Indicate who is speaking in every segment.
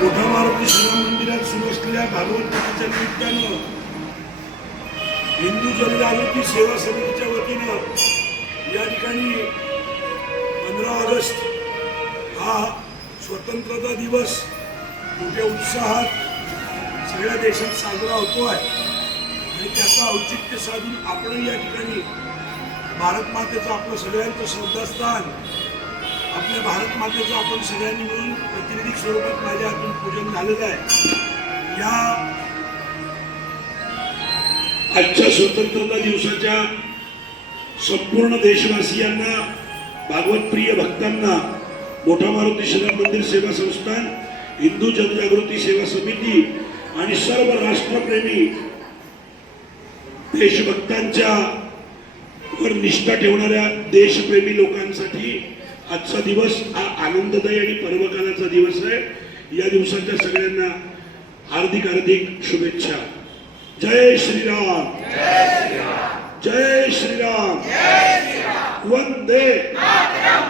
Speaker 1: वृद्धमारती शिवा मंदिरात सुरू असलेल्या भगवंताच्या निमित्तानं हिंदू जनजागृती सेवा समितीच्या वतीनं या ठिकाणी पंधरा ऑगस्ट हा स्वतंत्रता दिवस मोठ्या उत्साहात सगळ्या देशात साजरा होतो आहे. आणि त्याचं औचित्य साधून आपण या ठिकाणी भारत मातेचं आपलं सगळ्यांचं श्रद्धास्थान आपल्या भारत मातेचं आपण सगळ्यांनी मिळून प्रतिनिधी स्वरूपात माझ्या हातून पूजन झालेलं आहे. या आजच्या स्वतंत्रता दिवसाच्या संपूर्ण देशवासियांना भागवत प्रिय भक्तांना मोठा मारुती शरण मंदिर सेवा संस्थान हिंदू जनजागृती सेवा समिती आणि सर्व राष्ट्रप्रेमी देशभक्तांच्या वर निष्ठा ठेवणाऱ्या देशप्रेमी लोकांसाठी आजचा दिवस हा आनंददायी आणि पर्वकालाचा दिवस आहे. या दिवसाच्या सगळ्यांना हार्दिक हार्दिक शुभेच्छा. जय श्रीराम. जय श्रीराम. वंदे.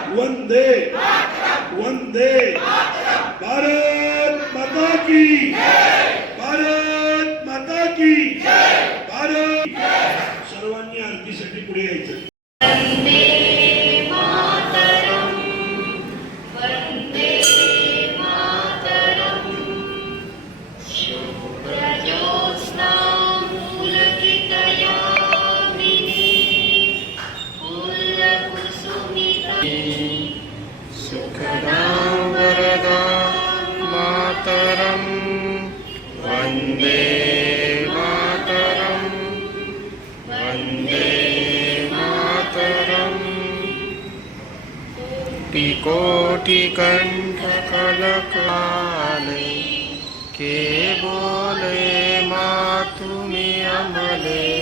Speaker 1: वंदे. वंदे. भारत माता की. भारत माता की. भारत. सर्वांनी आरतीसाठी पुढे यायचं.
Speaker 2: वन्दे मातरं वन्दे मातरम्। टिकोटिकण्ठकलकाले के बोले मा तुम्ही अमले